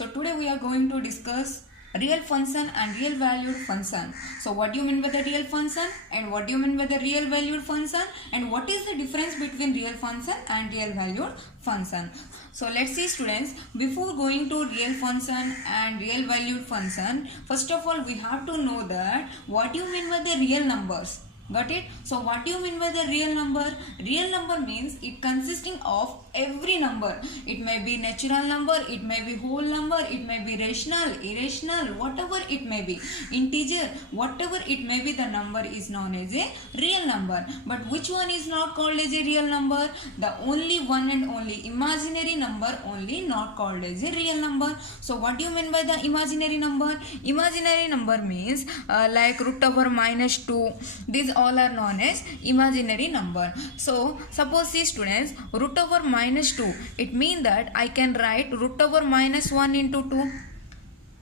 So today we are going to discuss real function and real valued function. So what do you mean by the real function and what do you mean by the real valued function, and what is the difference between real function and real valued function? So let's see students, before going to real function and real valued function, first of all we have to know that what do you mean by the real numbers. Got it? So what do you mean by the real number? Real number means it consisting of every number. It may be natural number, it may be whole number, it may be rational, irrational, whatever it may be, integer, whatever it may be, the number is known as a real number. But which one is not called as a real number? The only one and only imaginary number only not called as a real number. So what do you mean by the imaginary number? Imaginary number means like root over -2. These all are known as imaginary number. So suppose see students, root over -2, it means that I can write root over -1 into 2.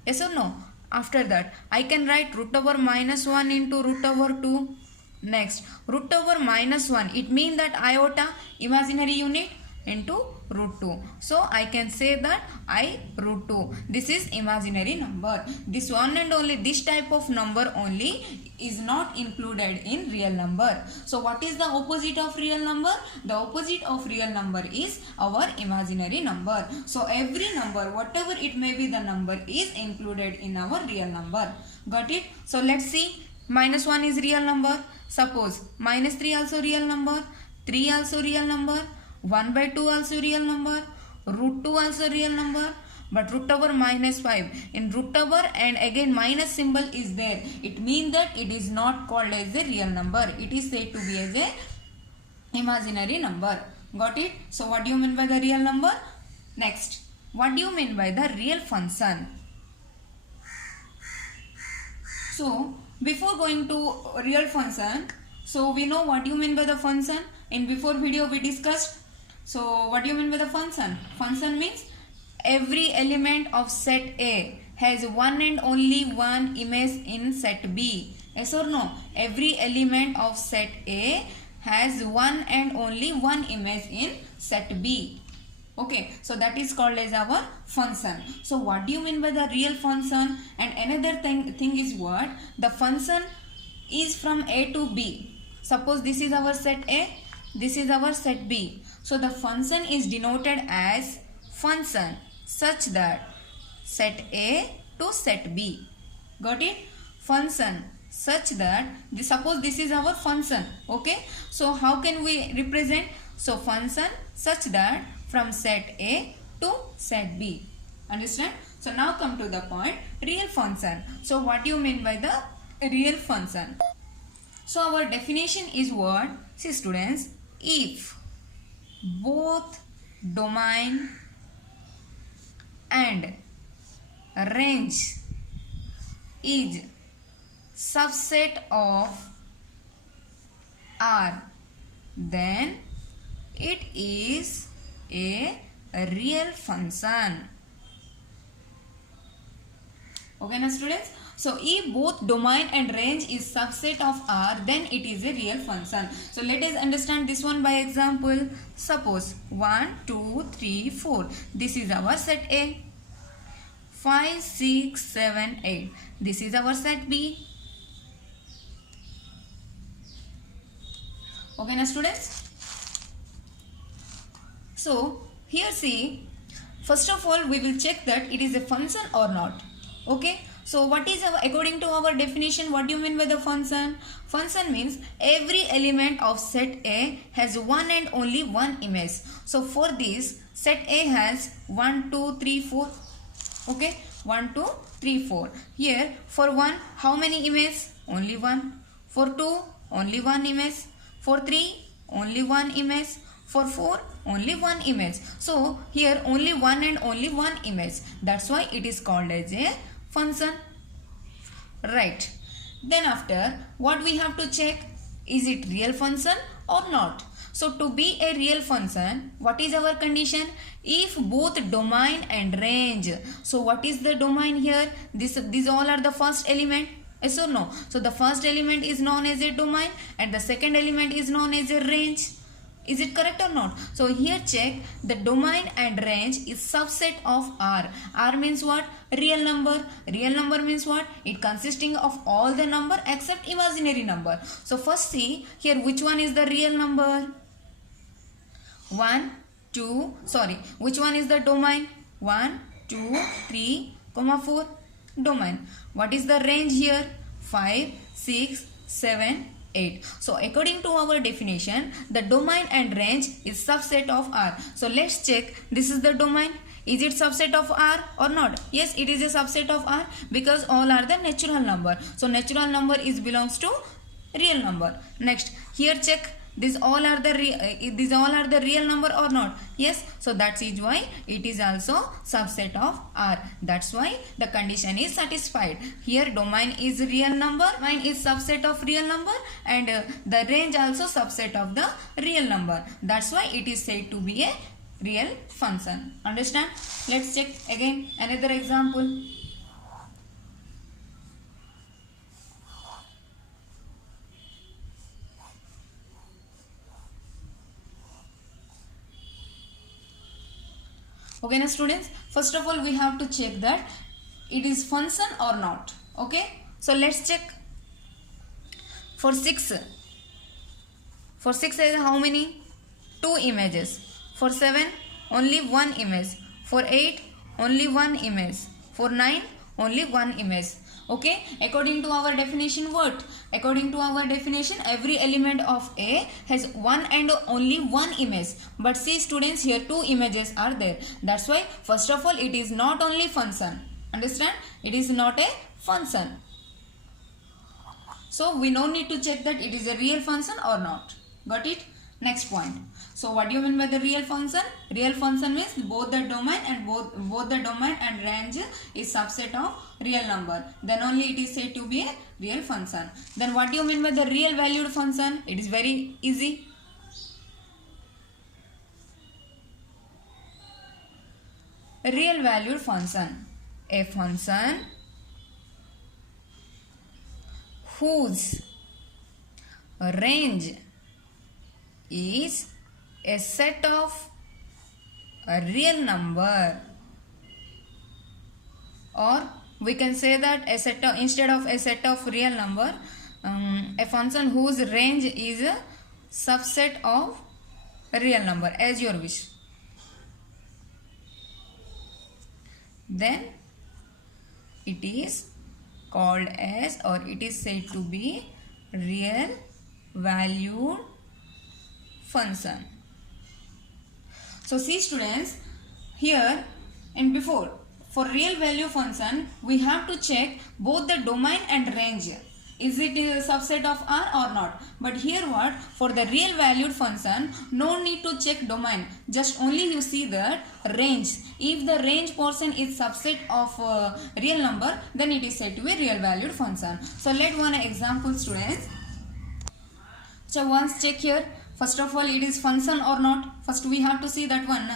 Yes or no? After that I can write root over -1 into root over 2. Next, root over -1, it means that iota, imaginary unit, into root 2. So I can say that I root 2. This is imaginary number. This one and only this type of number only is not included in real number. So what is the opposite of real number? The opposite of real number is our imaginary number. So every number, whatever it may be, the number is included in our real number. Got it? So let's see. -1 is real number. Suppose -3 also real number, 3 also real number, 1/2 also real number, root 2 also real number. But root over -5, in root over and again minus symbol is there, it means that it is not called as a real number. It is said to be as a imaginary number. Got it? So what do you mean by the real number? Next, what do you mean by the real function? So before going to real function, so we know what do you mean by the function. In before video we discussed. So what do you mean by the function? Function means every element of set A has one and only one image in set B. Yes or no? Every element of set A has one and only one image in set B. Okay, so that is called as our function. So what do you mean by the real function? And another thing is what? The function is from A to B. Suppose this is our set A, this is our set B. So the function is denoted as function such that set A to set B. Got it? Function such that suppose this is our function. Okay, so how can we represent? So function such that from set A to set B. Understand? So now come to the point, real function. So what do you mean by the real function? So our definition is what? See students, if both domain and range is subset of R, then it is a real function. Okay na students? So if both domain and range is subset of R, then it is a real function. So let us understand this one by example. Suppose 1, 2, 3, 4. This is our set A. 5, 6, 7, 8. This is our set B. Okay na students? So here see, first of all we will check that it is a function or not. Okay, so what is our, according to our definition, what do you mean by the function? Function means every element of set A has one and only one image. So for this, set A has 1, 2, 3, 4. Okay, 1, 2, 3, 4. Here for 1, how many images? Only 1. For 2, only 1 image. For 3, only 1 image. For 4, only 1 image. So here only 1 and only 1 image. That's why it is called as a function. Right. Then after, what we have to check? Is it real function or not? So to be a real function, what is our condition? If both domain and range. So what is the domain here? These all are the first element. Yes or no? So the first element is known as a domain and the second element is known as a range. Is it correct or not? So here check, the domain and range is subset of R. R means what? Real number. Real number means what? It consisting of all the number except imaginary number. So first see here, which one is the real number? 1, 2, sorry, which one is the domain? 1, 2, 3, 4, domain. What is the range here? 5, 6, 7, 8. So according to our definition, the domain and range is subset of R. So let's check, this is the domain. Is it subset of R or not? Yes, it is a subset of R because all are the natural number. So natural number is belongs to real number. Next, here check, these all are the real number or not? Yes, so that is why it is also subset of R. That's why the condition is satisfied. Here domain is real number, domain is subset of real number, and the range also subset of the real number. That's why it is said to be a real function. Understand? Let's check again another example. Okay, now students, first of all we have to check that it is function or not. Okay, so let's check. For 6 is how many? 2 images. For 7 only 1 image. For 8 only 1 image. For 9 only 1 image. Okay, according to our definition, what? According to our definition, every element of A has one and only one image. But see students, here 2 images are there. That's why first of all it is not only function. Understand? It is not a function. So we no need to check that it is a real function or not. Got it? Next point. So what do you mean by the real function? Real function means both the domain and both the domain and range is subset of real number. Then only it is said to be a real function. Then what do you mean by the real valued function? It is very easy. Real valued function. A function whose range is a set of a real number, or we can say that a set of, instead of a set of real number, a function whose range is a subset of a real number, as your wish. Then it is called as, or it is said to be, real valued function. So see students, here and before, for real value function we have to check both the domain and range. Is it a subset of R or not? But here what? For the real valued function, no need to check domain. Just only you see the range. If the range portion is subset of real number, then it is said to be real valued function. So let one example students. So once check here. First of all, it is function or not? First we have to see that one.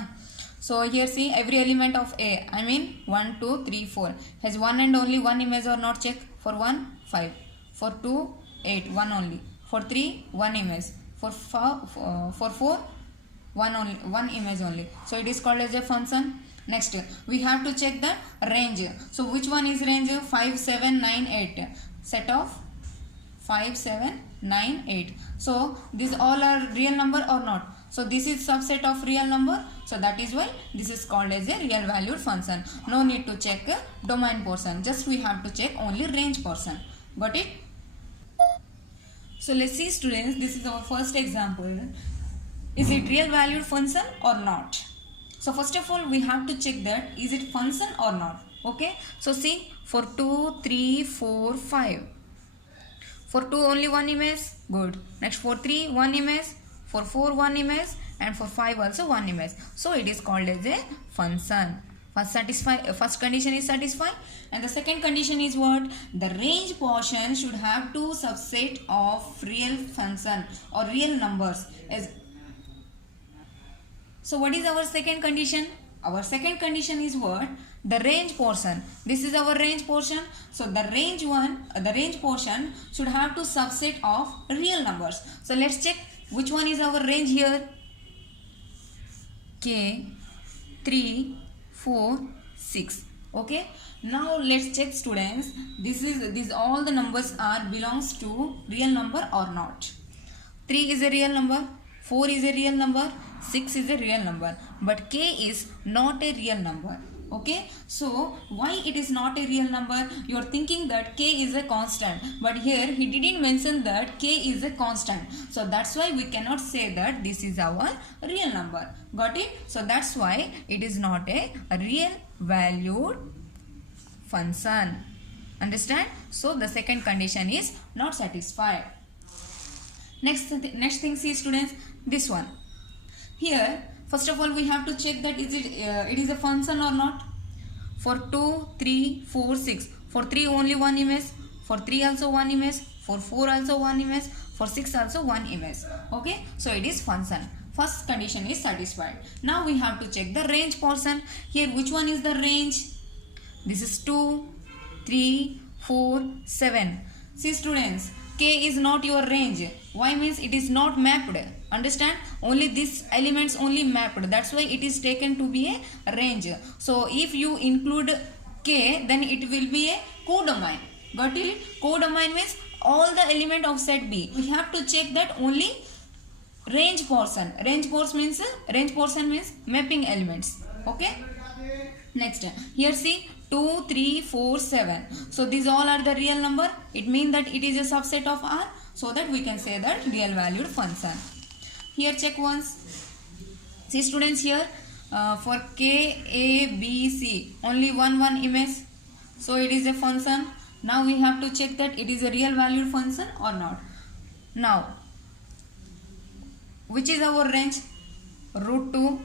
So here see, every element of A, I mean 1, 2, 3, 4 has one and only one image or not? Check. For 1, 5. For 2, 8, 1 only. For 3, 1 image. For 4, one image only. So it is called as a function. Next, we have to check the range. So which one is range? 5, 7, 9, 8. Set of 5, 7, 9, 8. So these all are real number or not? So this is subset of real number. So that is why this is called as a real valued function. No need to check domain portion. Just we have to check only range portion. Got it? So let's see students, this is our first example. Is it real valued function or not? So first of all we have to check that is it function or not. Okay. So see, for 2, 3, 4, 5. For 2 only one image. Good. Next for 3 one image. For 4 one image. And for 5 also one image. So it is called as a function. First condition is satisfied. And the second condition is what? The range portion should have 2 subset of real function or real numbers. So what is our second condition? Our second condition is what? The range portion. This is our range portion. So the range portion should have 2 subset of real numbers. So let's check which one is our range here. k, 3, 4, 6. Okay, now let's check, students. These all the numbers are belongs to real number or not. 3 is a real number, 4 is a real number, 6 is a real number, but k is not a real number. Okay, so why it is not a real number? You are thinking that k is a constant, but here he didn't mention that k is a constant. So that's why we cannot say that this is our real number. Got it? So that's why it is not a real valued function. Understand? So the second condition is not satisfied. Next thing, see students, this one. Here, first of all, we have to check that it is a function or not. For 2, 3, 4, 6. For 3 only one image. For 3 also one image. For 4 also one image. For 6 also one image. Okay, so it is function. First condition is satisfied. Now we have to check the range portion. Here, which one is the range? This is 2, 3, 4, 7. See students, k is not your range. Why? Means it is not mapped. Understand? Only these elements only mapped. That's why it is taken to be a range. So if you include k, then it will be a codomain. Got it? Codomain means all the element of set B. We have to check that only range portion. Range portion means mapping elements. Okay? Next, here see 2, 3, 4, 7. So these all are the real number. It means that it is a subset of R. So that we can say that real valued function. Here check once. See students, here for k, a, b, c, only one image. So it is a function. Now we have to check that it is a real valued function or not. Now, which is our range? Root 2,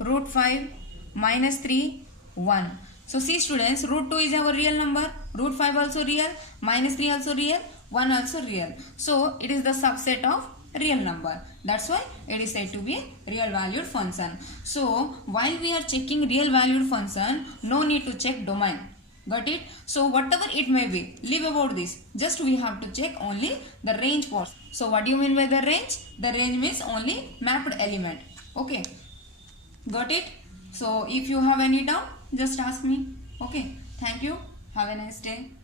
root 5, minus 3, 1. So see students, root 2 is our real number, root 5 also real, minus 3 also real, 1 also real. So it is the subset of real number. That's why it is said to be a real valued function. So while we are checking real valued function, no need to check domain. Got it? So whatever it may be, leave about this. Just we have to check only the range portion. So what do you mean by the range? The range means only mapped element. Okay. Got it? So if you have any doubt, just ask me. Okay. Thank you. Have a nice day.